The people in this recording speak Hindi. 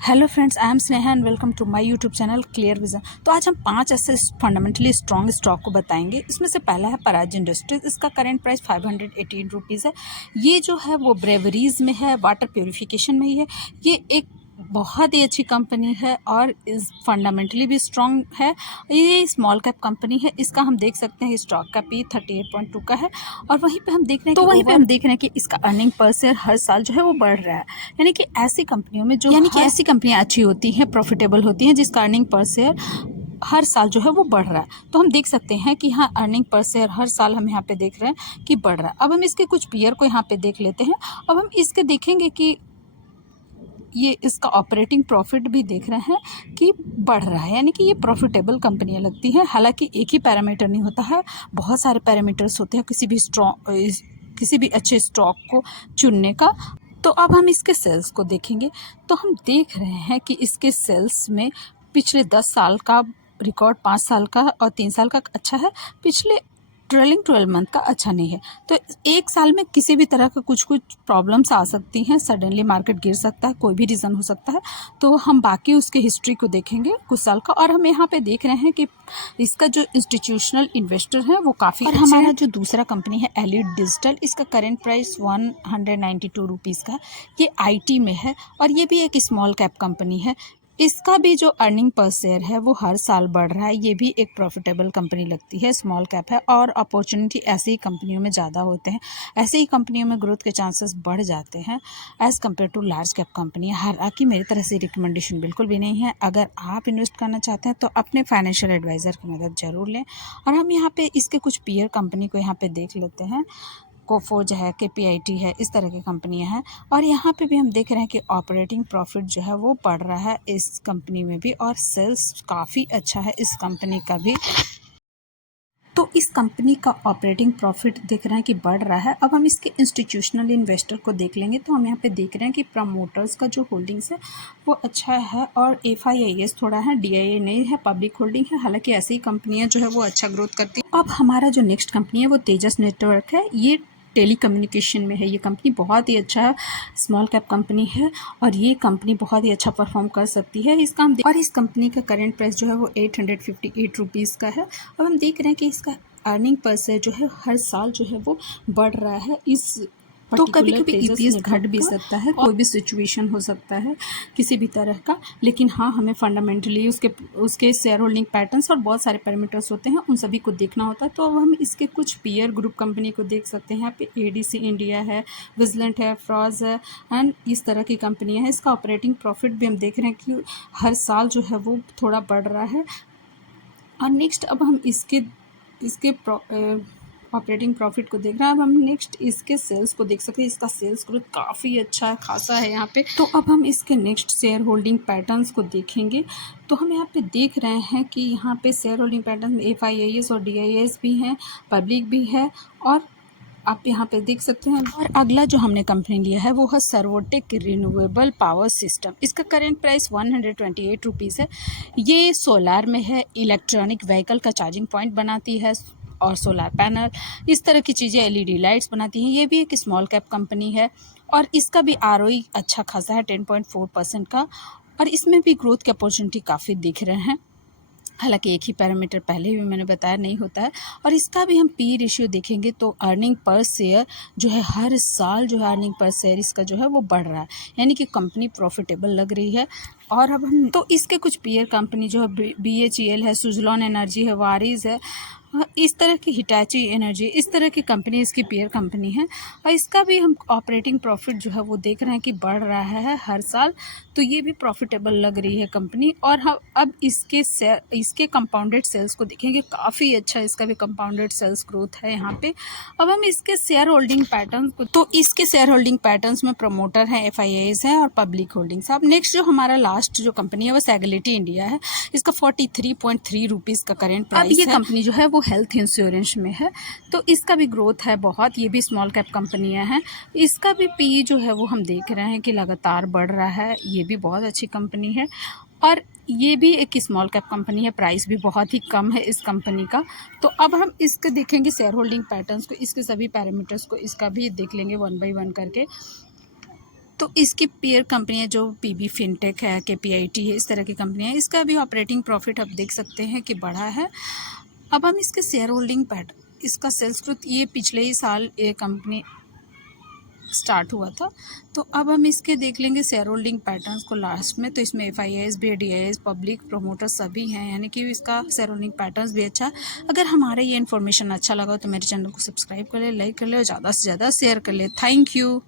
Hello friends, I am Sneha and welcome to my YouTube channel clear vision. तो आज हम 5 ऐसे फंडामेंटली स्ट्रॉन्ग स्टॉक को बताएंगे। इसमें से पहला है पराज इंडस्ट्रीज। इसका करंट प्राइस 518 रुपीज़ है। ये जो है वो ब्रेवरीज में है, वाटर प्योरिफिकेशन में ही है। ये एक बहुत ही अच्छी कंपनी है और इस फंडामेंटली भी स्ट्रॉन्ग है। ये स्मॉल कैप कंपनी है। इसका हम देख सकते हैं स्टॉक का पी 38.2 का है। और वहीं पे हम देख रहे हैं कि इसका अर्निंग पर शेयर हर साल जो है वो बढ़ रहा है। यानी कि ऐसी कंपनियों में ऐसी कंपनियां अच्छी होती हैं, प्रॉफिटेबल होती हैं, जिसका अर्निंग पर शेयर हर साल जो है वो बढ़ रहा है। तो हम देख सकते हैं कि हाँ, अर्निंग पर शेयर हर साल हम यहाँ पे देख रहे हैं कि बढ़ रहा है। अब हम इसके कुछ पीयर को यहाँ पे देख लेते हैं। अब हम इसके देखेंगे कि ये इसका ऑपरेटिंग प्रॉफिट भी देख रहे हैं कि बढ़ रहा है। यानी कि ये प्रॉफिटेबल कंपनियां लगती हैं। हालांकि एक ही पैरामीटर नहीं होता है, बहुत सारे पैरामीटर्स होते हैं किसी भी अच्छे स्टॉक को चुनने का। तो अब हम इसके सेल्स को देखेंगे तो हम देख रहे हैं कि इसके सेल्स में पिछले 10 साल का रिकॉर्ड, 5 साल का और 3 साल का अच्छा है। पिछले ट्रेलिंग 12 मंथ का अच्छा नहीं है। तो एक साल में किसी भी तरह का कुछ प्रॉब्लम्स आ सकती हैं। सडनली मार्केट गिर सकता है, कोई भी रीज़न हो सकता है। तो हम बाकी उसके हिस्ट्री को देखेंगे कुछ साल का। और हम यहाँ पे देख रहे हैं कि इसका जो इंस्टीट्यूशनल इन्वेस्टर है वो काफ़ी और हमारा जो दूसरा कंपनी है एलिट डिजिटल, इसका करेंट प्राइस 192 रुपीज़ का है। ये IT में है और ये भी एक स्मॉल कैप कंपनी है। इसका भी जो अर्निंग पर शेयर है वो हर साल बढ़ रहा है। ये भी एक प्रॉफिटेबल कंपनी लगती है, स्मॉल कैप है और अपॉर्चुनिटी ऐसी ही कंपनियों में ज़्यादा होते हैं। ऐसे ही कंपनियों में ग्रोथ के चांसेस बढ़ जाते हैं as compare to large cap company. हालांकि मेरी तरह से रिकमेंडेशन बिल्कुल भी नहीं है। अगर आप इन्वेस्ट करना चाहते हैं तो अपने फाइनेंशियल एडवाइज़र की मदद ज़रूर लें। और हम यहाँ पे इसके कुछ पीयर कंपनी को यहाँ पे देख लेते हैं। कोफोज है, KPIT है, इस तरह की कंपनियां हैं। और यहाँ पे भी हम देख रहे हैं कि ऑपरेटिंग प्रॉफिट जो है वो बढ़ रहा है इस कंपनी में भी, और सेल्स काफ़ी अच्छा है इस कंपनी का भी। तो इस कंपनी का ऑपरेटिंग प्रॉफिट देख रहे हैं कि बढ़ रहा है। अब हम इसके इंस्टीट्यूशनल इन्वेस्टर को देख लेंगे तो हम यहाँ पे देख रहे हैं कि प्रमोटर्स का जो होल्डिंग्स है वो अच्छा है और FIIs थोड़ा है, DIA नहीं है, पब्लिक होल्डिंग है। हालांकि ऐसी कंपनियां जो है वो अच्छा ग्रोथ करती है। अब हमारा जो नेक्स्ट कंपनी है वो तेजस नेटवर्क है। ये टेली कम्युनिकेशन में है। ये कंपनी बहुत ही अच्छा है, स्मॉल कैप कंपनी है और ये कंपनी बहुत ही अच्छा परफॉर्म कर सकती है। और इस कंपनी का करंट प्राइस जो है वो 858 रुपीज़ का है। अब हम देख रहे हैं कि इसका अर्निंग पर शेयर जो है हर साल जो है वो बढ़ रहा है। तो कभी कभी EPS घट भी सकता है, कोई भी सिचुएशन हो सकता है किसी भी तरह का। लेकिन हाँ, हमें फंडामेंटली उसके शेयर होल्डिंग पैटर्न्स और बहुत सारे पैरामीटर्स होते हैं, उन सभी को देखना होता है। तो अब हम इसके कुछ पीयर ग्रुप कंपनी को देख सकते हैं। यहाँ पे ADC इंडिया है, विजिलेंट है, फ्रॉज है एंड इस तरह की कंपनियाँ हैं। इसका ऑपरेटिंग प्रॉफिट भी हम देख रहे हैं कि हर साल जो है वो थोड़ा बढ़ रहा है। और नेक्स्ट अब हम इसके ऑपरेटिंग प्रॉफिट को देख रहे हैं। अब हम नेक्स्ट इसके सेल्स को देख सकते हैं। इसका सेल्स ग्रोथ काफ़ी अच्छा है, खासा है यहाँ पे। तो अब हम इसके नेक्स्ट शेयर होल्डिंग पैटर्न्स को देखेंगे तो हम यहाँ पे देख रहे हैं कि यहाँ पे शेयर होल्डिंग पैटर्न में FIIs और DIS भी हैं, पब्लिक भी है, और आप यहाँ पे देख सकते हैं। और अगला जो हमने कंपनी लिया है वो है सर्वोटेक रिन्यूएबल पावर सिस्टम। इसका करंट प्राइस 128 रुपीज़ है। ये सोलार में है, इलेक्ट्रॉनिक व्हीकल का चार्जिंग पॉइंट बनाती है और सोलार पैनल, इस तरह की चीज़ें, LED लाइट्स बनाती हैं। ये भी एक स्मॉल कैप कंपनी है और इसका भी ROE अच्छा खासा है, 10.4% का। और इसमें भी ग्रोथ की अपॉर्चुनिटी काफ़ी दिख रहे हैं। हालांकि एक ही पैरामीटर पहले भी मैंने बताया नहीं होता है। और इसका भी हम P रेशियो देखेंगे तो अर्निंग पर शेयर जो है हर साल जो है अर्निंग पर शेयर इसका जो है वो बढ़ रहा है। यानी कि कंपनी प्रॉफिटेबल लग रही है। और अब हम तो इसके कुछ पीयर कंपनी जो है BHEL है, सुजलॉन एनर्जी है, वारिस है, इस तरह की हिटाची एनर्जी, इस तरह की कंपनी इसकी पीयर कंपनी है। और इसका भी हम ऑपरेटिंग प्रॉफिट जो है वो देख रहे हैं कि बढ़ रहा है हर साल। तो ये भी प्रॉफिटेबल लग रही है कंपनी। और हम अब इसके कंपाउंडेड सेल्स को देखेंगे, काफ़ी अच्छा इसका भी कंपाउंडेड सेल्स ग्रोथ है यहाँ पे। अब हम इसके शेयर होल्डिंग पैटर्न को, तो इसके शेयर होल्डिंग पैटर्न्स में प्रमोटर है, FIIs है और पब्लिक होल्डिंग्स। अब नेक्स्ट जो हमारा लास्ट जो कंपनी है वो सैगलिटी इंडिया है। इसका 43.3 रुपीज़ का करेंट प्राइस है। ये कंपनी जो है वो हेल्थ इंश्योरेंस में है। तो इसका भी ग्रोथ है बहुत। ये भी स्मॉल कैप कंपनियां हैं। इसका भी PE जो है वो हम देख रहे हैं कि लगातार बढ़ रहा है। ये भी बहुत अच्छी कंपनी है और ये भी एक स्मॉल कैप कंपनी है। प्राइस भी बहुत ही कम है इस कंपनी का। तो अब हम इसके देखेंगे शेयर होल्डिंग पैटर्न्स को, इसके सभी पैरामीटर्स को, इसका भी देख लेंगे वन बाय वन करके। तो इसकी पेयर कंपनियाँ जो पीबी फिनटेक है, केपीआईटी है, इस तरह की कंपनियाँ हैं, इसका भी ऑपरेटिंग प्रॉफिट आप देख सकते हैं कि बढ़ा है। अब हम इसके शेयर होल्डिंग पैटर्न, इसका सेल्स ग्रोथ, ये पिछले ही साल ये कंपनी स्टार्ट हुआ था। तो अब हम इसके देख लेंगे शेयर होल्डिंग पैटर्न्स को लास्ट में। तो इसमें FIIs भी, DIs, पब्लिक प्रोमोटर सभी हैं, यानी कि इसका शेयर होल्डिंग पैटर्न्स भी अच्छा है। अगर हमारे ये इन्फॉर्मेशन अच्छा लगा तो मेरे चैनल को सब्सक्राइब कर ले, लाइक कर ले और ज़्यादा से ज़्यादा शेयर कर ले। Thank you.